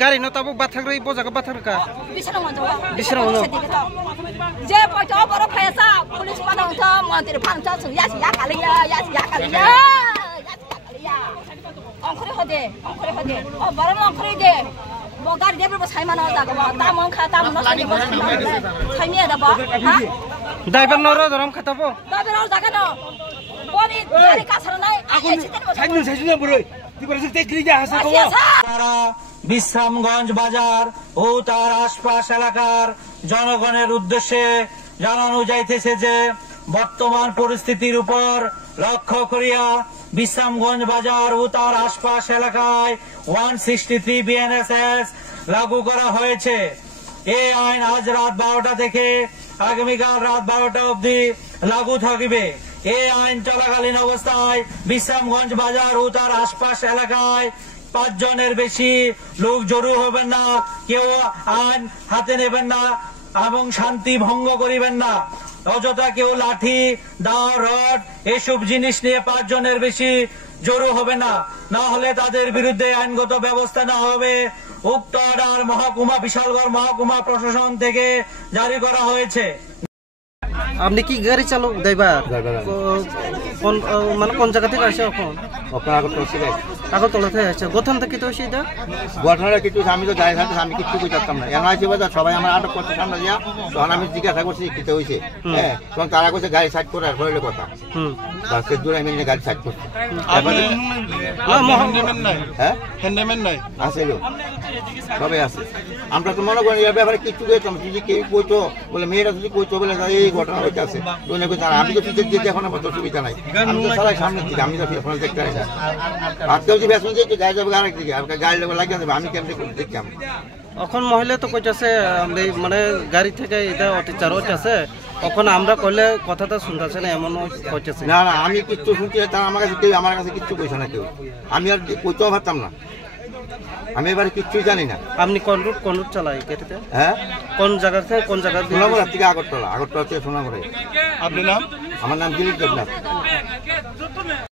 गाड़ी न तब बाथाग्रै बजाको बाथारका जे पटो बरो फैसा पुलिस बनाउँछ मन्त्री फान्छ यास या खालिया अंखरे होदे ओ बरो अंखरे दे बो गाड़ी देबो साइमा न जाको बा तामन खा तामन न साइमे दा बा हा ड्राइभर नरो धरम खतबो ड्राइभर और जागा न बनी गाड़ी कासर नै साइनु बरो तिबरे तेकरी जा हासे को বিশ্রামগঞ্জ বাজার ও তার আশপাশ এলাকার জনগণের উদ্দেশ্যে জানানো যাইতেছে যে বর্তমান পরিস্থিতির উপর লক্ষ্য করিয়া বিশ্রামগঞ্জ বাজার ও তার আশপাশ এলাকায় 163 বিএনএসএস লাগু করা হয়েছে। এই আইন আজ রাত 12টা থেকে আগামীকাল রাত 12টা অবধি লাগু থাকবে। এই আইন চলাকালীন অবস্থায় বিশ্রামগঞ্জ বাজার ও তার আশপাশ এলাকায় 5 জনের বেশি লোক জড়ো হবেন না, কেউ আইন হাতে নেবেন না এবং শান্তি ভঙ্গ করিবেন না। অযথা কেউ লাঠি দা রড এসব জিনিস নিয়ে 5 জনের বেশি জড়ো হবে না, না হলে তাদের বিরুদ্ধে আইনগত ব্যবস্থা নেওয়া হবে। উক্ত অর্ডার মহকুমা বিশালগড় মহকুমা প্রশাসন থেকে জারি করা হয়েছে। আপনি কি গাড়ি চালক ড্রাইভার কোন মানে কোন জায়গা থেকে আসে এখন? আগরতলা থেকে আসছে। গঠন থেকে তো সেটা ঘটনাটা কিছু আমি তো গাড়ি থাকতে আমি কিছু বুঝতাম না। এনআইসি বাজার সবাই আমার আটক করতে সামনে দিয়া, তখন আমি জিজ্ঞাসা করছি কি হয়েছে। হ্যাঁ, তখন তারা করছে গাড়ি সাইড করে আর হইলে কথা বাসের দূরে আমি গাড়ি সাইড করছি। আসেল সবাই আছে। আমরা তো মনে করি এর ব্যাপারে কিছু গেছিলাম, যদি কেউ কইতো বলে মেয়েরা যদি কইতো বলে এই ঘটনা হইতে আছে, আমি তো পিছিয়ে দিতে এখন আমার সুবিধা নাই। আমি তো সবাই সামনের দিকে, আমি তো এখন দেখতে পাই না। আর কেউ যদি বেসন যেতে গাড়ি যাবে আরেক দিকে, গাড়ি লাগিয়ে দেবে, আমি কেমনি দেখতাম। এখন মহিলা তো কইতাছে মানে গাড়ি থেকে এটা অত্যাচার হচ্ছে, এখন আমরা কইলে কথাটা শুনতেছে না এমন কইতেছে। না না, আমি কিচ্ছু শুনছি তারা আমার কাছে কেউ আমার কাছে কিচ্ছু কইছে না কেউ। আমি আর কইতেও পারতাম না, আমি এবারে কিচ্ছুই জানি না। আপনি কোন রুট চালাই কেটেতে? হ্যাঁ, কোন জায়গা থেকে কোন জায়গা? সোনামুড়া থেকে আগরতলা থেকে সোনামুড়া। আপনার নাম? আমার নাম দিলীপ দেবনাথ।